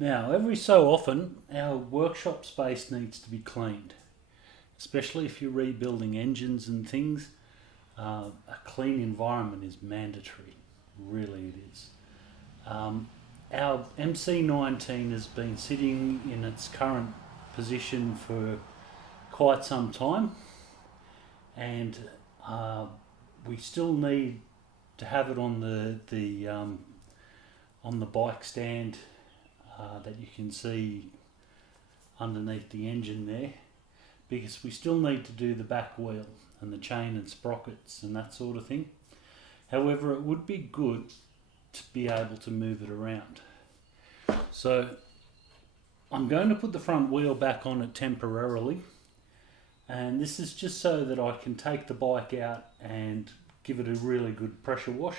Now, every so often, our workshop space needs to be cleaned, especially if you're rebuilding engines and things. A clean environment is mandatory, really it is. Our MC19 has been sitting in its current position for quite some time, and we still need to have it on the bike stand that you can see underneath the engine there, because we still need to do the back wheel and the chain and sprockets and that sort of thing. However, it would be good to be able to move it around. So I'm going to put the front wheel back on it temporarily, and this is just so that I can take the bike out and give it a really good pressure wash,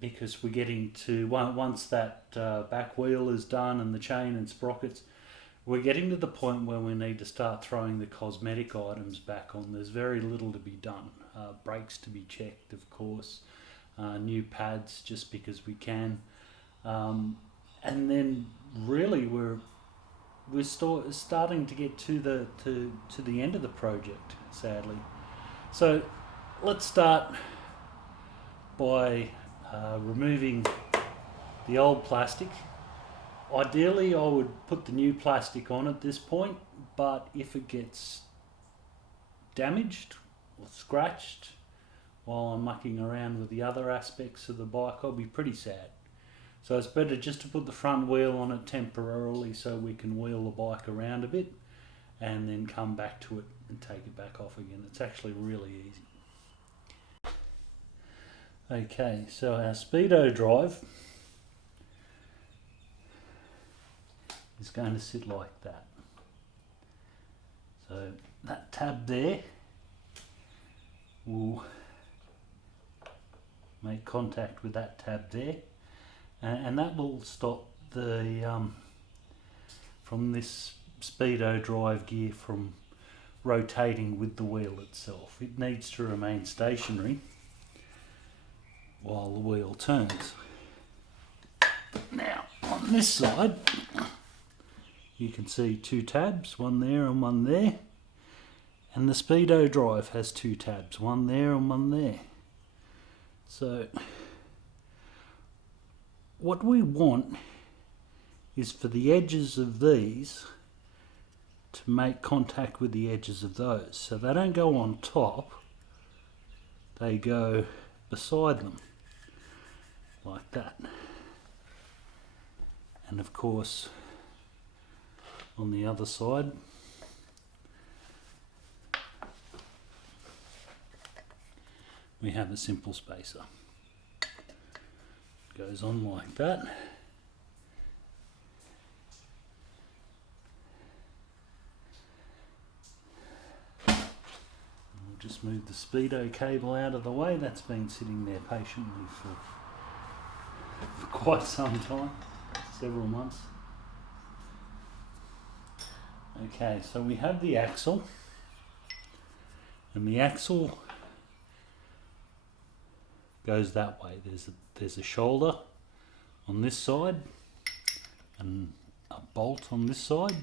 because we're getting to, once that back wheel is done and the chain and sprockets, we're getting to the point where we need to start throwing the cosmetic items back on. There's very little to be done. Brakes to be checked, of course, new pads just because we can, and then really we're starting to get to the end of the project, sadly. So let's start by removing the old plastic. Ideally, I would put the new plastic on at this point, but if it gets damaged or scratched while I'm mucking around with the other aspects of the bike, I'll be pretty sad. So it's better just to put the front wheel on it temporarily so we can wheel the bike around a bit and then come back to it and take it back off again. It's actually really easy. Okay, so our speedo drive is going to sit like that. So that tab there will make contact with that tab there, and that will stop the from this speedo drive gear from rotating with the wheel itself. It needs to remain stationary while the wheel turns. Now on this side you can see two tabs, one there and one there, and the speedo drive has two tabs, one there and one there. So what we want is for the edges of these to make contact with the edges of those, so they don't go on top, they go beside them like that. And of course on the other side we have a simple spacer. It goes on like that. We'll just move the speedo cable out of the way. That's been sitting there patiently for quite some time, several months. Okay, so we have the axle, and the axle goes that way. There's a shoulder on this side and a bolt on this side.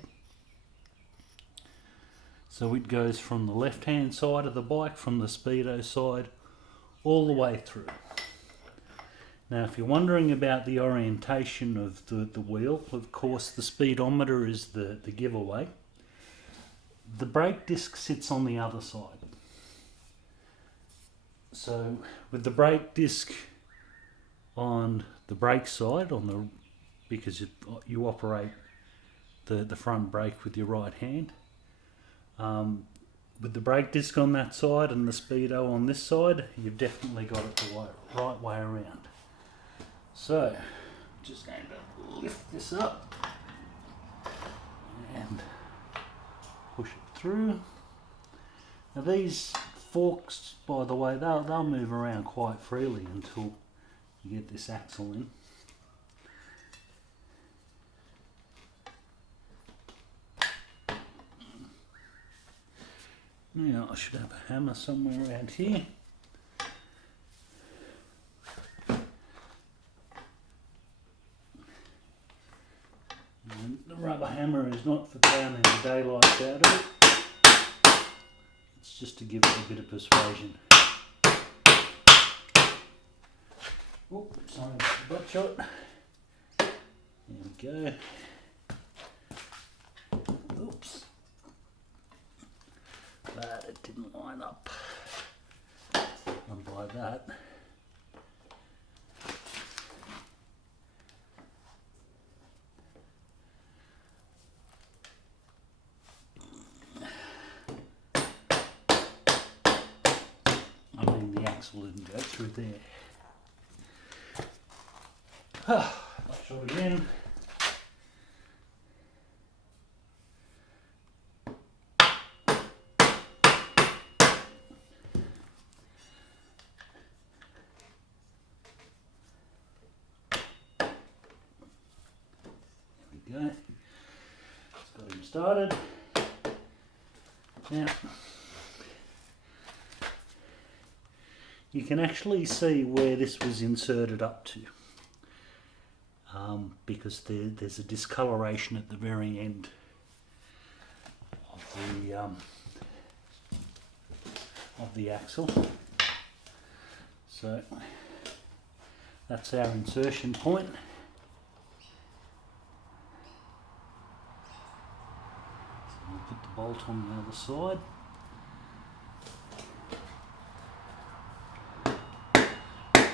So it goes from the left hand side of the bike, from the speedo side, all the way through. Now if you're wondering about the orientation of the wheel, of course the speedometer is the giveaway. The brake disc sits on the other side. So with the brake disc on the brake side, because you operate the front brake with your right hand, with the brake disc on that side and the speedo on this side, you've definitely got it the right way around. So I'm just going to lift this up and push it through. Now these forks, by the way, they'll move around quite freely until you get this axle in. Now I should have a hammer somewhere around here. the rubber hammer is not for pounding the daylights out of it. It's just to give it a bit of persuasion. Oop, sorry about the butt shot. There we go. Oops. But it didn't line up. Not like that. I mean, the axle didn't go through there. Butt shot again. Go. It's got him started. Now, you can actually see where this was inserted up to, because there's a discoloration at the very end of the axle. So that's our insertion point. Put the bolt on the other side.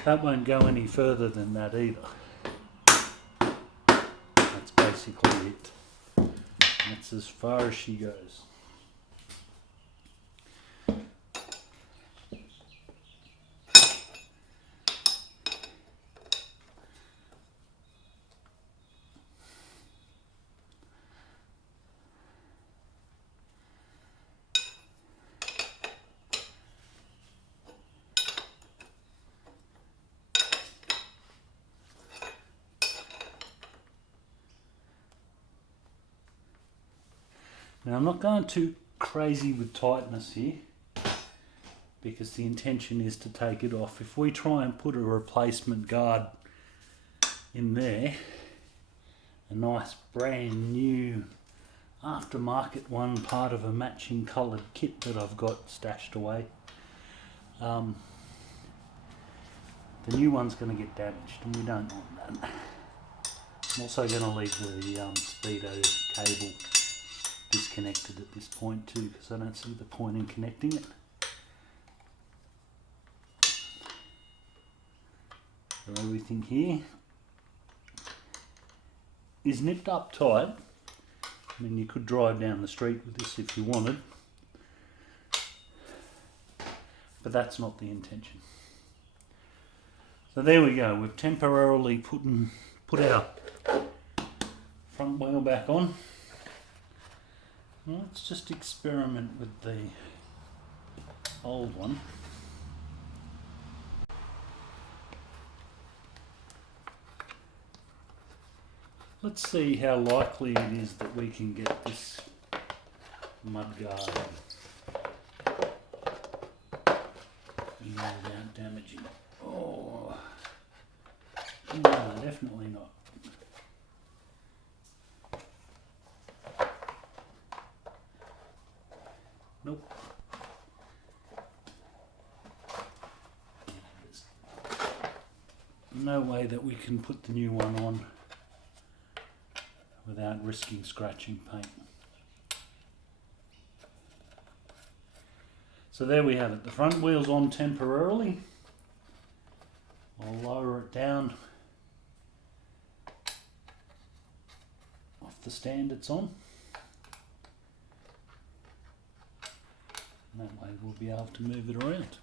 That won't go any further than that either. That's basically it. That's as far as she goes. Now I'm not going too crazy with tightness here, because the intention is to take it off. If we try and put a replacement guard in there, a nice brand new aftermarket one, part of a matching coloured kit that I've got stashed away, the new one's going to get damaged and we don't want that. I'm also going to leave the speedo cable disconnected at this point too, because I don't see the point in connecting it. So everything here is nipped up tight. I mean, you could drive down the street with this if you wanted, but that's not the intention. So there we go, we've temporarily put our front wheel back on. Well, let's just experiment with the old one. Let's see how likely it is that we can get this mudguard without damaging it. Oh, no, definitely not. Nope. There's no way that we can put the new one on without risking scratching paint. So there we have it. The front wheel's on temporarily. I'll lower it down off the stand it's on. And that way we'll be able to move it around.